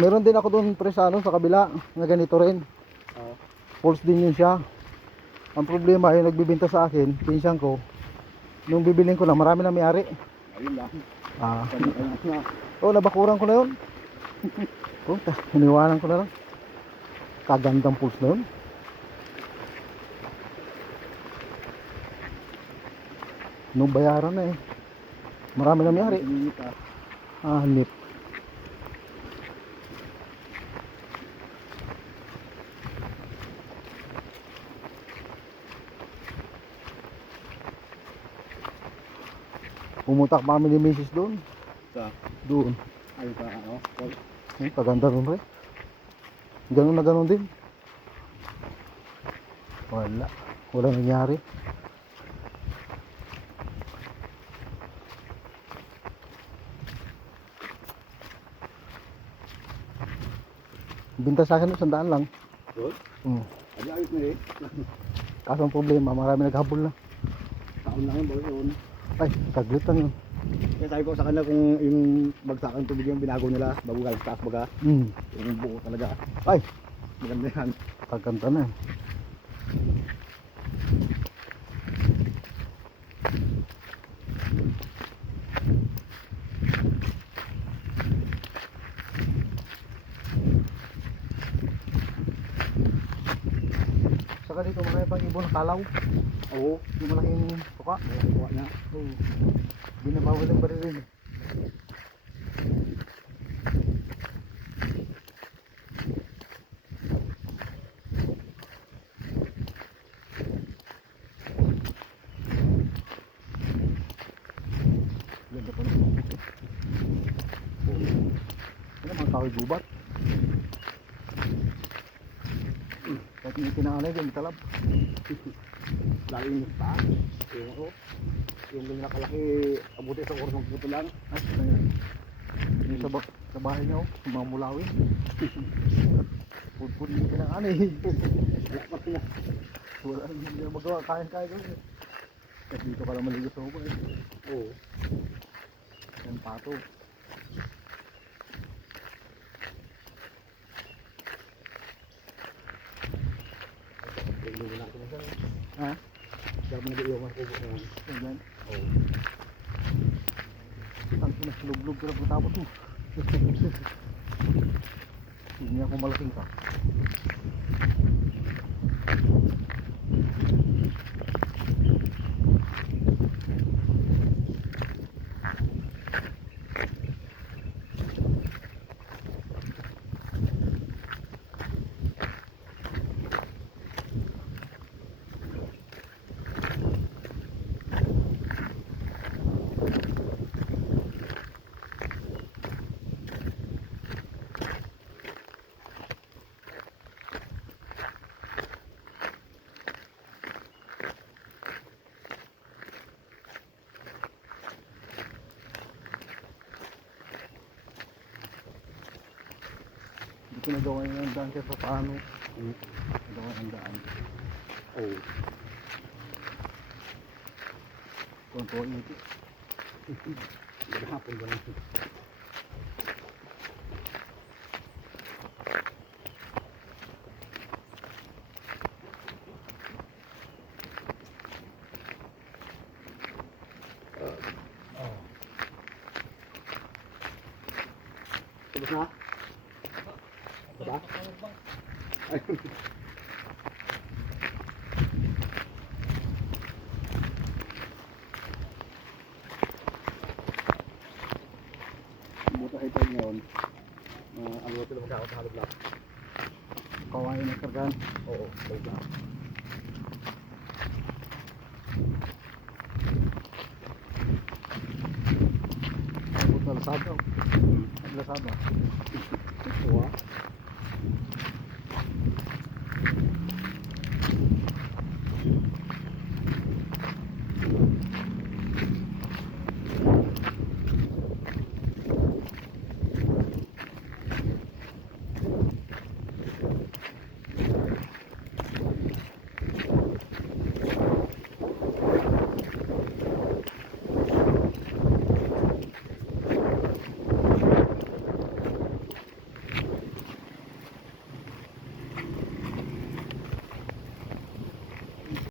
Meron din ako doon pre sa ano, sa kabila na ganito rin. Pulse din yun siya. Ang problema yung nagbibenta sa akin, pinsan ko, nung bibilin ko na marami na may-ari. Ayun lang. Oh, nabakuran ko na yun. Puta, iniwanan ko na lang. Kagandang pulse na yun. Nung bayaran na eh. Marami na may-ari. Nip. Pumutak pa kami ni Mrs. doon. Doon. Ayun ka, ano? Kaganda nun rin. Ganun na ganun din. Wala nangyari. Binta sa akin 100 lang. Ayos na eh. Kaso ang problema, marami naghabol na. Taon lang yun, bago yun. Ay, saglit lang yun. Kaya sabi ko sa kanila kung yung bagsakan tubig yung binago nila bago galing sa taas baga. Yung buo talaga. Ay, Maganda yan. kaganda na yan. Saka dito marami pang ibon na kalaw. Oo. Yung malaking tuka. Kuha niya. Oo. Binabawal ang baririn. Ganda pa naman. Ano mga kahoy gubat. Kahit hindi tinanganay, yung talab. Lalo yung pa. Yung ano. Yung ganyan nakalaki. Abuti sa oras ng puto lang. Ay, yung sa bahay niya, sa mga mulawin. Pudpud hindi tinanganay. Wala pa na. Wala hindi na magawa, kain-kain doon. Kasi dito ka lang maligo sa hubo eh. Oo. Yan pato. Yung lugo natin na dyan. Ha? Kaya mo nag-iuman ko po. Yan. Oo. Ang pinaslug-lug ka na tapos mo. Hindi ako malaking ka. Hindi ko nagawa yung daan kasi paano. Nagawa yung daan. Oo. Konto ito. Hapon ba lang. Tapos na? Baba? Ay. Buta ito ngayon. Ano ito na magkakahalog lang. Kawain ng kargan. Oo, ito lang. Tapos na lasada. Lasada. Ito ah.